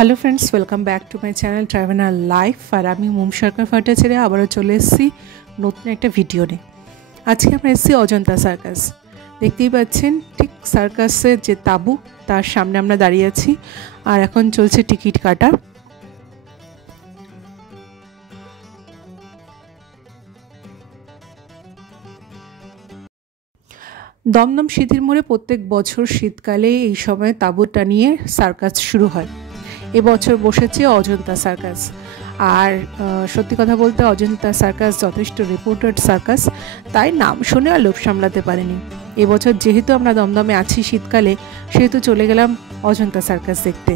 Hello friends welcome back to my channel travel life और आमी मोम सरकार भट्टाचार्य आबारो चले एसेছি नतून एक भिडियो निয়ে। आज के আমরা এসেছি অজন্তা সার্কাস। দেখতেই পাচ্ছেন ঠিক সার্কাসের যে তাঁবু তার সামনে আমরা দাঁড়িয়ে আছি আর এখন চলছে টিকিট কাটা। দমদম শীতের মোড়ে প্রত্যেক বছর শীতকালে এই সময় তাঁবু টানিয়ে সার্কাস শুরু হয়। এবছর বসেছে অজন্তা সার্কাস। আর সত্যি কথা বলতে অজন্তা সার্কাস যথেষ্ট রিপোর্টেড সার্কাস, তাই নাম শুনে আর লোভ সামলাতে পারিনি। এবছর যেহেতু আমরা দমদমে আছি শীতকালে, সেহেতু চলে গেলাম অজন্তা সার্কাস দেখতে।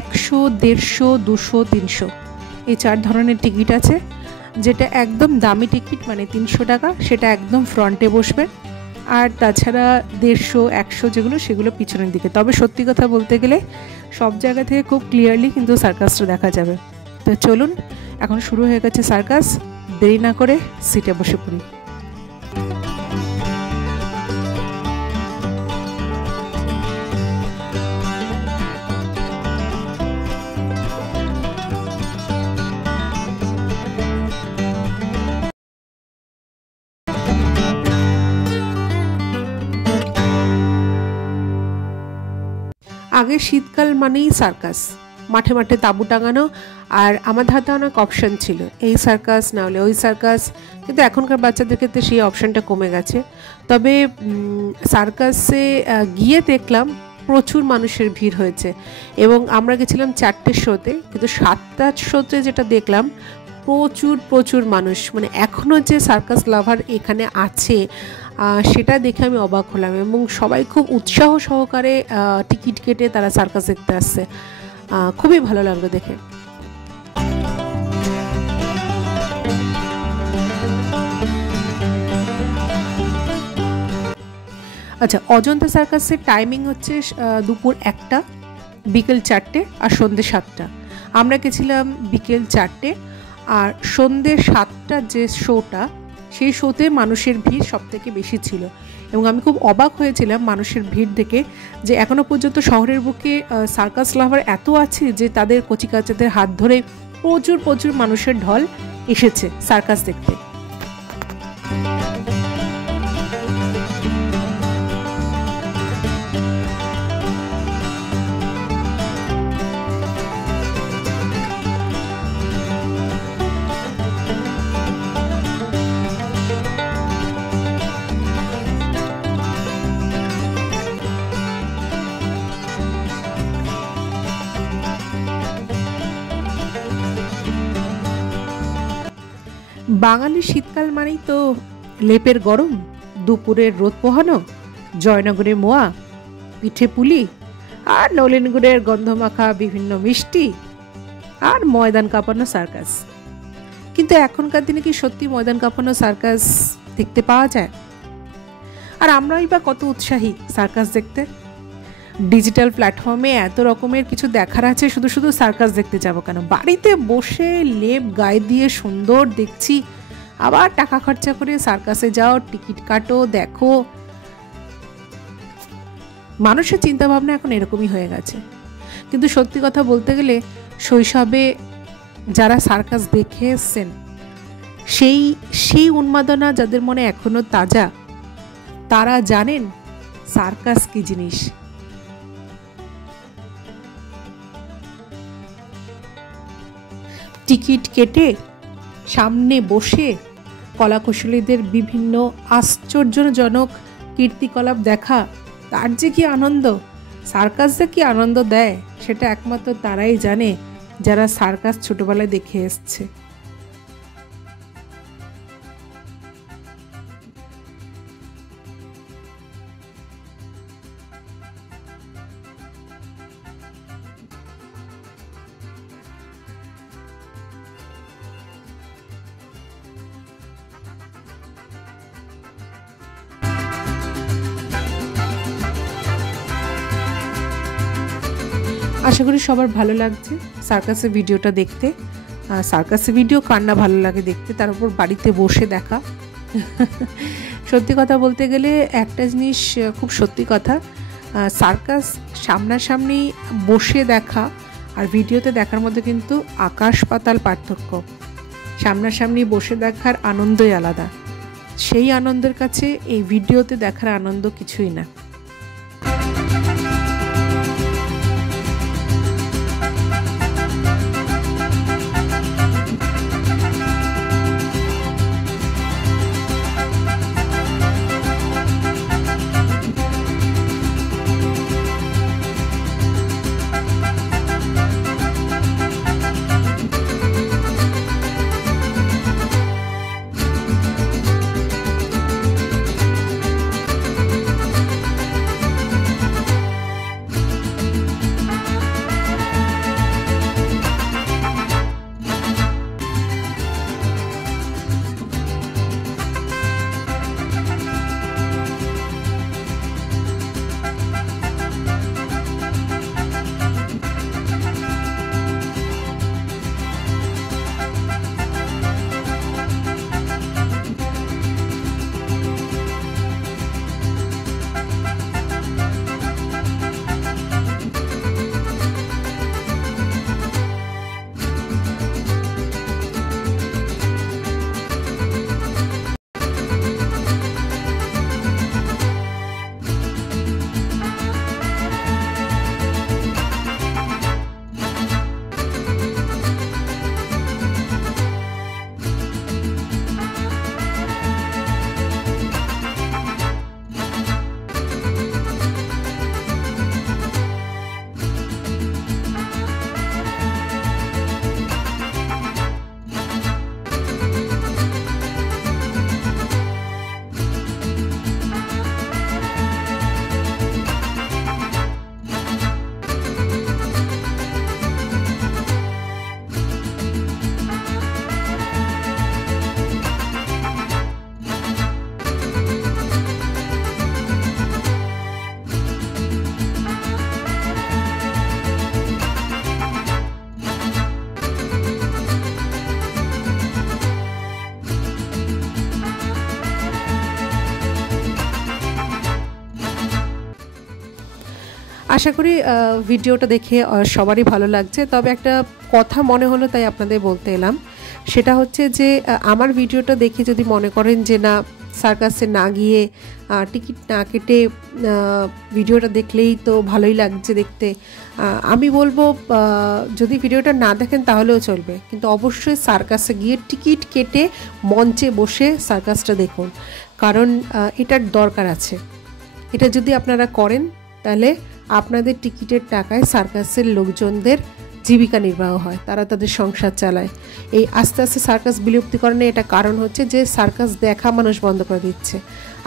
একশো, 150, 200, 300 এই 4 ধরনের টিকিট আছে। যেটা একদম দামি টিকিট মানে 300 টাকা, সেটা একদম ফ্রন্টে বসবে। আর তাছাড়া 150, 100 যেগুলো সেগুলো পিছনের দিকে। তবে সত্যি কথা বলতে গেলে সব জায়গা থেকে খুব ক্লিয়ারলি কিন্তু সার্কাসটা দেখা যাবে। তো চলুন, এখন শুরু হয়ে গেছে সার্কাস। দেরি না করে সিটে বসে পড়ি। আগে শীতকাল মানেই সার্কাস, মাঠে মাঠে তাঁবু টাঙানো, আর আমাদের হাতে অনেক অপশান ছিল, এই সার্কাস না হলে ওই সার্কাস। কিন্তু এখনকার বাচ্চাদের ক্ষেত্রে সেই অপশানটা কমে গেছে। তবে সার্কাসে গিয়ে দেখলাম প্রচুর মানুষের ভিড় হয়েছে এবং আমরা গেছিলাম 4টে শোতে, কিন্তু 7টা শোতে যেটা দেখলাম প্রচুর মানুষ, মানে এখনও যে সার্কাস লাভার এখানে আছে সেটা দেখে আমি অবাক হলাম। এবং সবাই খুব উৎসাহ সহকারে টিকিট কেটে তারা সার্কাস দেখতে আসছে। খুবই ভালো লাগলো দেখে। আচ্ছা, অজন্তা সার্কাসের টাইমিং হচ্ছে দুপুর 1টা, বিকেল 4টে আর সন্ধ্যে 7টা। আমরা গেছিলাম বিকেল 4টে, আর সন্ধ্যে 7টা যে শোটা, সেই শোতে মানুষের ভিড় সব থেকে বেশি ছিল। এবং আমি খুব অবাক হয়েছিলাম মানুষের ভিড় দেখে, যে এখনও পর্যন্ত শহরের বুকে সার্কাস লাভার এত আছে যে তাদের কচিকাচাদের হাত ধরে প্রচুর মানুষের ঢল এসেছে সার্কাস দেখতে। বাঙালি শীতকাল মানেই তো লেপের গরম, দুপুরের রোদ পোহানো, জয়নগরের মোয়া, পিঠে পুলি, আর নলেনগুড়ের গন্ধমাখা বিভিন্ন মিষ্টি, আর ময়দান কাঁপানো সার্কাস। কিন্তু এখনকার দিনে কি সত্যি ময়দান কাঁপানো সার্কাস দেখতে পাওয়া যায়? আর আমরাই বা কত উৎসাহী সার্কাস দেখতে। ডিজিটাল প্ল্যাটফর্মে এত রকমের কিছু দেখার আছে, শুধু সার্কাস দেখতে যাব কেন? বাড়িতে বসে লেপ গায়ে দিয়ে সুন্দর দেখছি, আবার টাকা খরচা করে সার্কাসে যাও, টিকিট কাটো, দেখো। মানুষের চিন্তাভাবনা এখন এরকমই হয়ে গেছে। কিন্তু সত্যি কথা বলতে গেলে শৈশবে যারা সার্কাস দেখে এসছেন, সেই উন্মাদনা যাদের মনে এখনো তাজা, তারা জানেন সার্কাস কি জিনিস। টিকিট কেটে সামনে বসে কলাকুশলীদের বিভিন্ন আশ্চর্যজনক কীর্তিকলাপ দেখা, তার যে কি আনন্দ, সার্কাস যে কি আনন্দ দেয়, সেটা একমাত্র তারাই জানে যারা সার্কাস ছোটবেলায় দেখে এসছে। আশা করি সবার ভালো লাগছে সার্কাসের ভিডিওটা দেখতে। সার্কাসের ভিডিও কার না ভালো লাগে দেখতে, তার উপর বাড়িতে বসে দেখা। সত্যি কথা বলতে গেলে একটা জিনিস খুব সত্যি কথা, সার্কাস সামনাসামনি বসে দেখা আর ভিডিওতে দেখার মধ্যে কিন্তু আকাশ পাতাল পার্থক্য। সামনাসামনি বসে দেখার আনন্দই আলাদা, সেই আনন্দের কাছে এই ভিডিওতে দেখার আনন্দ কিছুই না। আশা করি ভিডিওটা দেখে সবারই ভালো লাগছে। তবে একটা কথা মনে হলো, তাই আপনাদের বলতে এলাম। সেটা হচ্ছে যে আমার ভিডিওটা দেখে যদি মনে করেন যে না, সার্কাসে না গিয়ে টিকিট না কেটে ভিডিওটা দেখলেই তো ভালোই লাগছে দেখতে, আমি বলবো যদি ভিডিওটা না দেখেন তাহলেও চলবে, কিন্তু অবশ্যই সার্কাসে গিয়ে টিকিট কেটে মঞ্চে বসে সার্কাসটা দেখুন, কারণ এটার দরকার আছে। এটা যদি আপনারা করেন তাহলে আপনাদের টিকিটের টাকায় সার্কাসের লোকজনদের জীবিকা নির্বাহ হয়, তারা তাদের সংসার চালায়। এই আস্তে আস্তে সার্কাস বিলুপ্তিকরণে এটা কারণ হচ্ছে যে সার্কাস দেখা মানুষ বন্ধ করে দিচ্ছে।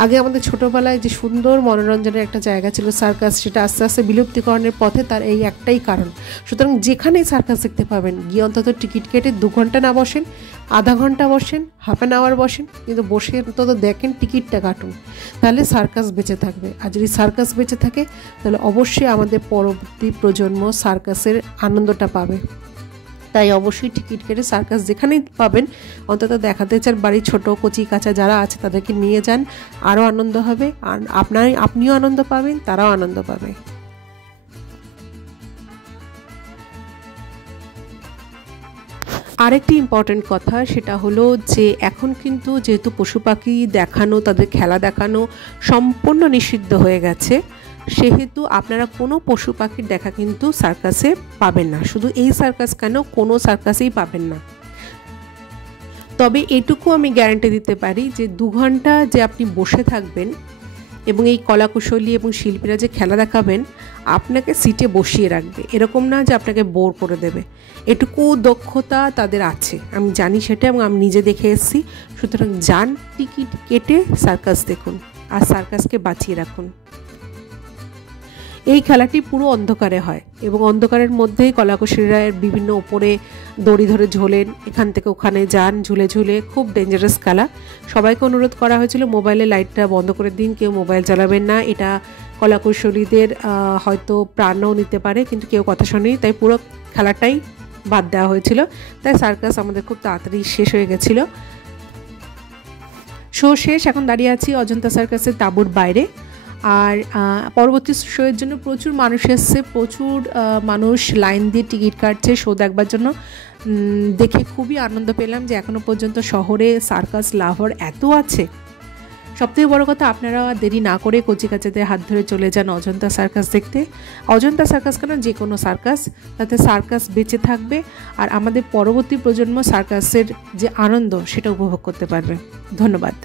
আগে আমাদের ছোটোবেলায় যে সুন্দর মনোরঞ্জনের একটা জায়গা ছিল সার্কাস, সেটা আস্তে আস্তে বিলুপ্তিকরণের পথে, তার এই একটাই কারণ। সুতরাং যেখানেই সার্কাস দেখতে পাবেন গিয়ে অন্তত টিকিট কেটে 2 ঘন্টা না বসেন, আধা ঘন্টা বসেন, হাফ অ্যান আওয়ার বসেন, কিন্তু বসে অন্তত দেখেন, টিকিটটা কাটুন, তাহলে সার্কাস বেঁচে থাকবে। আর যদি সার্কাস বেঁচে থাকে তাহলে অবশ্যই আমাদের পরবর্তী প্রজন্ম সার্কাসের আনন্দটা পাবে। তাই অবশ্যই টিকিট কেটে সার্কাস যেখানেই পাবেন অন্তত দেখাতে চান, বাড়ির ছোটো কচি কাঁচা যারা আছে তাদেরকে নিয়ে যান, আরও আনন্দ হবে। আর আপনিও আনন্দ পাবেন, তারাও আনন্দ পাবে। আরেকটি ইম্পর্ট্যান্ট কথা, সেটা হলো যে এখন কিন্তু যেহেতু পশু পাখি দেখানো, তাদের খেলা দেখানো সম্পূর্ণ নিষিদ্ধ হয়ে গেছে, সেহেতু আপনারা কোনো পশু পাখির দেখা কিন্তু সার্কাসে পাবেন না। শুধু এই সার্কাস কেন, কোনো সার্কাসেই পাবেন না। তবে এটুকু আমি গ্যারান্টি দিতে পারি যে 2 ঘন্টা যে আপনি বসে থাকবেন এবং এই কলাকুশলী এবং শিল্পীরা যে খেলা দেখাবেন, আপনাকে সিটে বসিয়ে রাখবে, এরকম না যে আপনাকে বোর করে দেবে। এটুকু দক্ষতা তাদের আছে, আমি জানি সেটা, এবং আমি নিজে দেখে এসেছি। সুতরাং যান, টিকিট কেটে সার্কাস দেখুন আর সার্কাসকে বাঁচিয়ে রাখুন। এই খেলাটি পুরো অন্ধকারে হয় এবং অন্ধকারের মধ্যেই কলাকুশলীরা বিভিন্ন ওপরে দড়ি ধরে ঝোলেন, এখান থেকে ওখানে যান ঝুলে ঝুলে। খুব ডেঞ্জারাস খেলা। সবাইকে অনুরোধ করা হয়েছিল মোবাইলের লাইটটা বন্ধ করে দিন, কেউ মোবাইল চালাবেন না, এটা কলাকুশলীদের হয়তো প্রাণও নিতে পারে, কিন্তু কেউ কথা শোনেনি, তাই পুরো খেলাটাই বাদ দেওয়া হয়েছিল। তাই সার্কাস আমাদের খুব তাড়াতাড়ি শেষ হয়ে গেছিলো। শো শেষ, এখন দাঁড়িয়ে আছি অজন্তা সার্কাসের তাঁবুর বাইরে। আর পরবর্তী শোয়ের জন্য প্রচুর মানুষ এসছে, প্রচুর মানুষ লাইন দিয়ে টিকিট কাটছে শো দেখবার জন্য। দেখে খুবই আনন্দ পেলাম যে এখনও পর্যন্ত শহরে সার্কাস লাভার এত আছে। সবথেকে বড় কথা, আপনারা দেরি না করে কচিকাচাদের হাত ধরে চলে যান অজন্তা সার্কাস দেখতে। অজন্তা সার্কাস কেন, যে কোনো সার্কাস, তাতে সার্কাস বেঁচে থাকবে আর আমাদের পরবর্তী প্রজন্ম সার্কাসের যে আনন্দ সেটা উপভোগ করতে পারবে। ধন্যবাদ।